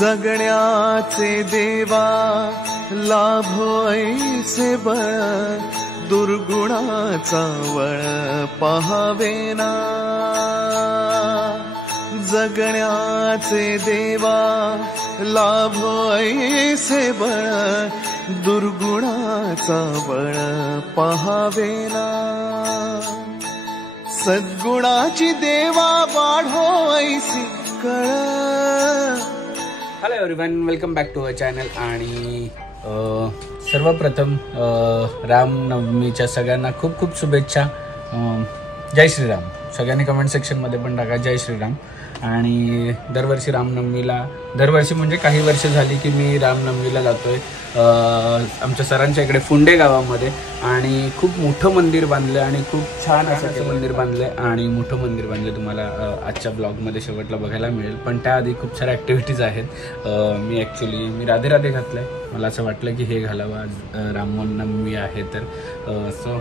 जगण्याचे देवा लाभो ऐसे बळ दुर्गुणाचा वळ पहावेना जगण्याचे देवा लाभो ऐसे बळ दुर्गुणाचा बळ पहावेना सद्गुणाची देवा वाढो ऐसी कळ. Hello everyone, welcome back to our channel. आणि सर्वप्रथम रामनवमीच्या सगळ्यांना खूप खूप शुभेच्छा. जय श्रीराम. सगळ्यांनी कमेंट सेक्शनमध्ये पण टाका जय श्रीराम. आणि दरवर्षी म्हणजे काही वर्ष झाली की मी रामनवमीला जातोय आमच्या सरांच्या इकडे फुंडे गावामध्ये. आणि खूप मोठं मंदिर बांधलं आणि खूप छान असं मंदिर बांधलं आणि मोठं मंदिर बांधलं. तुम्हाला आजच्या ब्लॉगमध्ये शेवटला बघायला मिळेल. पण त्याआधी खूप साऱ्या ॲक्टिव्हिटीज आहेत. मी राधे राधे घातलं आहे. मला असं वाटलं की हे घालावं, आज रामनवमी आहे तर. सो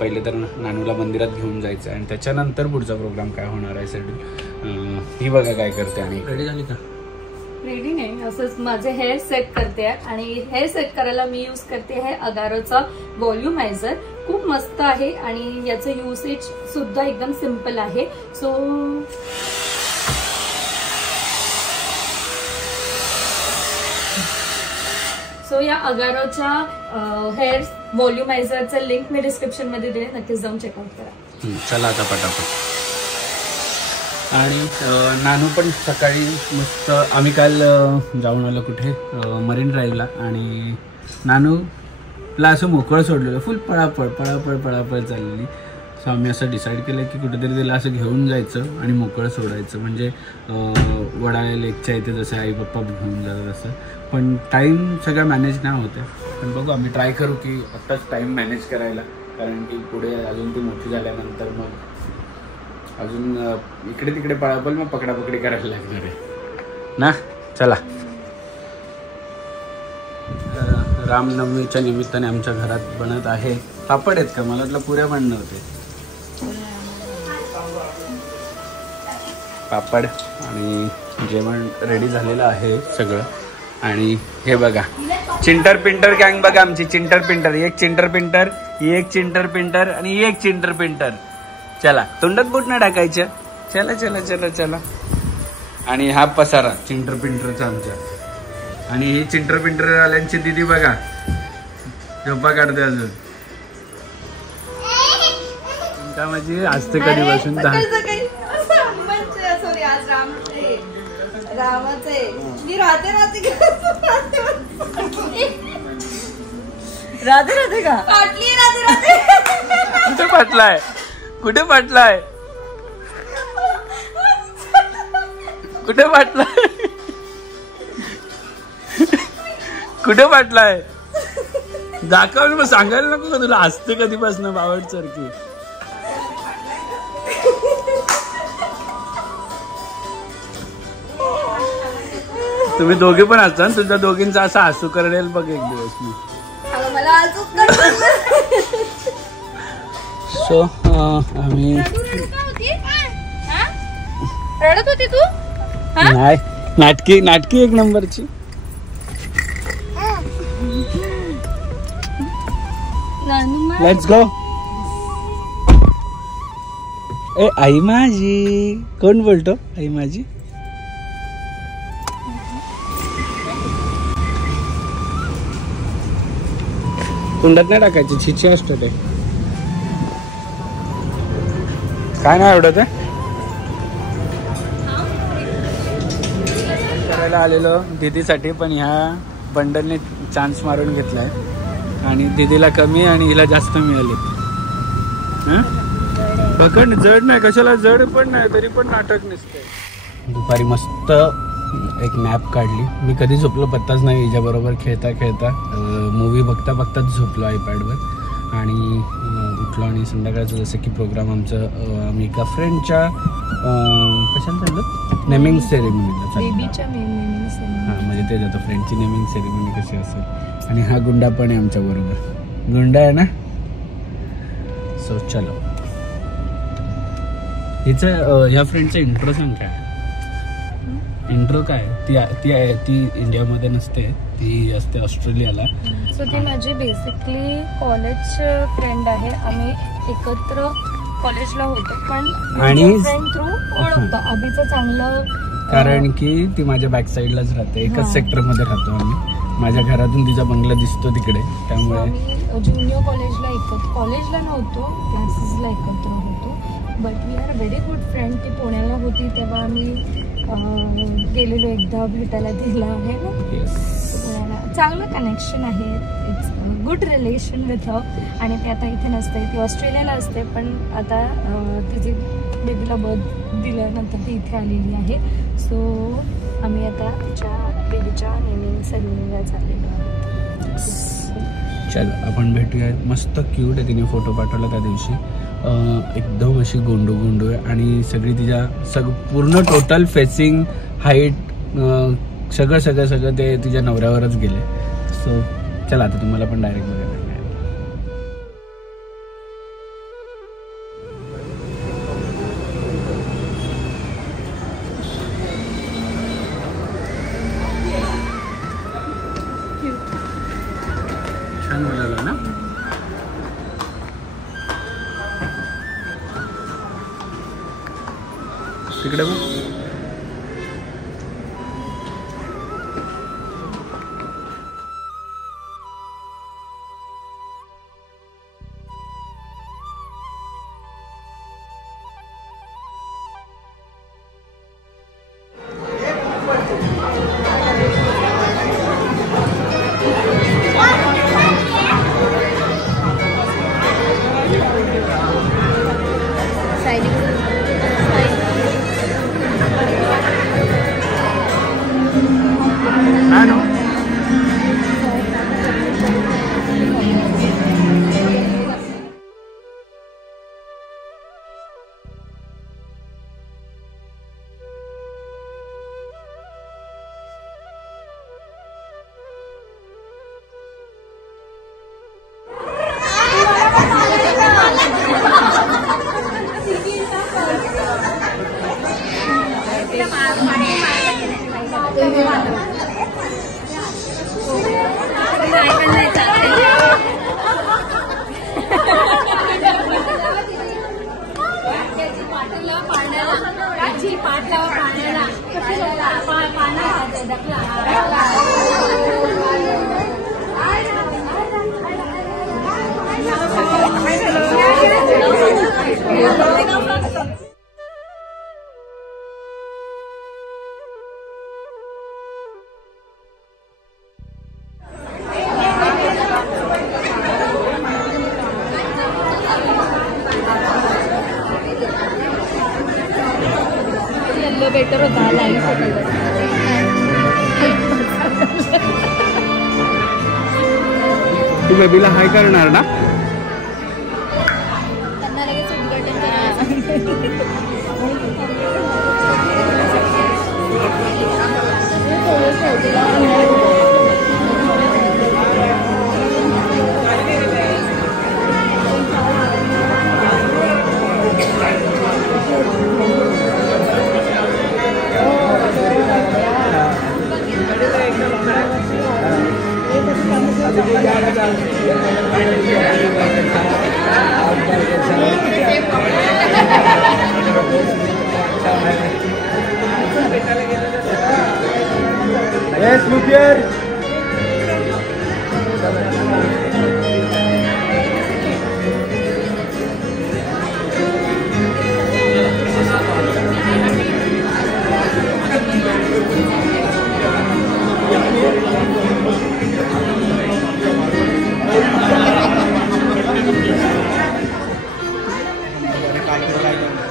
पहिले तर नानूला मंदिरात घेऊन जायचं आणि त्याच्यानंतर पुढचा प्रोग्राम काय होणार आहे शेड्यूल. ही बघा काय करते. आणि रेडी झाली का? रेडी नाही, असंच माझे हेअर सेट करते. आणि हेअर सेट करायला मी यूज करते आहे अगारोचा व्हॉल्युमायझर. खूप मस्त आहे आणि याचं युसेज सुद्धा एकदम सिंपल आहे. सो या अगारोच्या हेअर व्हॉल्युमायझरचं लिंक मी डिस्क्रिप्शन मध्ये दिले, नक्कीच जाऊन चेकआउट करा. चला आता पटापट. आणि नानू पण सकाळी मस्त, आम्ही काल जाऊन आलो कुठे मरीन ड्राईव्हला. आणि नानूला असं मोकळं सोडलेलं, फुल पळापळ चाललेली. सो आम्ही असं डिसाईड केलं की कुठेतरी तिला असं घेऊन जायचं आणि मोकळं सोडायचं. म्हणजे वडाळ्या लेकच्या इथे जसं आई पप्पा घेऊन जातात तसं. पण टाईम सगळं मॅनेज नाही होतं. पण बघू, आम्ही ट्राय करू की आत्ताच टाईम मॅनेज करायला. कारण की पुढे अजून ती मोठी झाल्यानंतर मग अजून इकडे तिकडे पळापळ मग पकडापकडी करायला लागणार आहे ना. चला. रामनवमीच्या निमित्ताने आमच्या घरात बनत आहे पापड. आहेत का? मला वाटलं पुऱ्या बनणं होते. पापड आणि जेवण रेडी झालेलं आहे सगळं. आणि हे बघा, चिंटर पिंटर गँग बघा आमची. चिंटर पिंटर, एक चिंटर पिंटर, एक चिंटर पिंटर आणि एक चिंटर पिंटर. चला, तोंडात बोट नाही टाकायचं. चला चला चला चला. आणि हा पसारा चिंटर पिंटरचा आमच्या. आणि ही चिंटर पिंटर वाल्यांची दिदी बघा, झोपा काढते अजून. का माझी आज ते कधी बसून राधे राधे का कुठे फाटलाय? कुठे फाटलाय? कुठे फाटलाय? कुठे फाटलाय? दाखवून मग सांगायला नको का तुला? असते कधीपासून बावट सारखी. तुम्ही दोघे पण असता, तुझ्या दोघींचा असा हसू करेल बघ एक दिवस मी. सो आम्ही रडत होती तू? नाही, नाटकी एक नंबरची. Let's go. ए आई माझी. कोण बोलतो आई माझी? तोंडात नाही टाकायची, छिची असतं ते. काय नाही आवडत आहे करायला आलेलो दीदीसाठी. पण ह्या बंडलने चान्स मारून घेतलाय आणि दीदीला कमी आणि हिला जास्त मिळाले. पकड, जड नाही. कशाला जड पण नाही, तरी पण नाटक नसते. दुपारी मस्त एक नॅप काढली. मी कधी झोपलो पत्ताच नाही. हिच्याबरोबर खेळता खेळता मूवी बघता बघताच झोपलो आयपॅडवर. आणि उठलो आणि संध्याकाळचं जसं की प्रोग्राम आमचं आम्ही एका फ्रेंडच्या कशाला चाललो, नेमिंग सेरेमनीला चाललो. हां, म्हणजे तेच आता फ्रेंडची नेमिंग सेरेमनी कशी असेल. आणि हा गुंडा पण आहे आमच्या बरोबर. गुंडा आहे ना. सो चलो. हिचं ह्या फ्रेंडचा इंट्रो सांग काय? इंट्रो काय ती इंडियामध्ये नसते, ती असते ऑस्ट्रेलियाला. सो ती माझी बेसिकली कॉलेज फ्रेंड आहे. आम्ही एकत्र कॉलेजला होतो, पण आणि फ्रेंड थ्रू ओळखतो. अभिचं चांगलं, कारण की ती माझ्या बॅक साईडलाच राहते, एकच सेक्टरमध्ये राहतो आम्ही. माझ्या घरातून तिचा बंगला दिसतो तिकडे, त्यामुळे आम्ही ज्युनियर कॉलेजला नव्हतो, क्लासेसला एकत्र होतो. But we are very good friend. ती पुण्याला होती तेव्हा आम्ही गेलेलो एकदा भेटायला तिला आहे ना. पुण्याला चांगलं कनेक्शन आहे. It's good relation with her. आणि ती आता इथे नसते, ती ऑस्ट्रेलियाला असते, पण आता तिची बेबीला बर्थ दिल्यानंतर ती इथे आलेली आहे. सो आम्ही आता तिच्या बेबीच्या नेमिंग सेरेमनीला चाललेलो आहोत. चल आपण भेटूया. मस्त क्यूट आहे, तिने फोटो पाठवला त्या दिवशी. एकदम अशी गोंडू आहे आणि सगळी तिच्या पूर्ण टोटल फेसिंग हाईट सगळं ते तिच्या नवऱ्यावरच गेले. सो चला आता तुम्हाला पण डायरेक्ट बघायला. छान बोलायला ना. तिकडे बघ. बेटर होता लाईफ. तू बेबीला हाय करणार ना. त्यांना लगेच उद्घाटन. Yes, look here.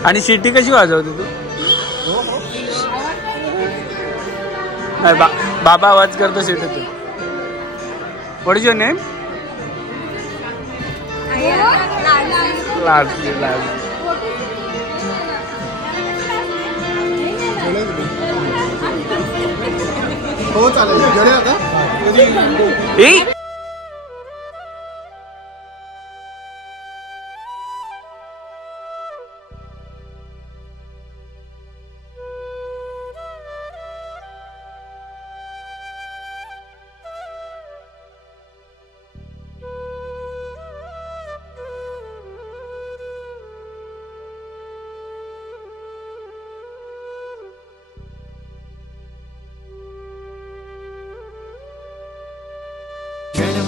आणि शिट्टी कशी वाजवते तू? नाही बाबा आवाज करतो शिट्टीतून. What is your name? Ladli. हो चालेल. घेऊया का?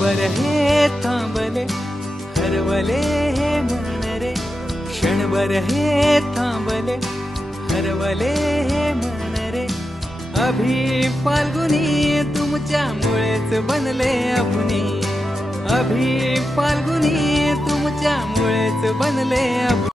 क्षणभर हे थांबले हरवले हे मन रे क्षणभर हे थांबले हरवले हे मन रे अभि फाल्गुनी तुमच्यामुळेच बनले अपुनी अभि फाल्गुनी तुमच्यामुळेच बनले अपुनी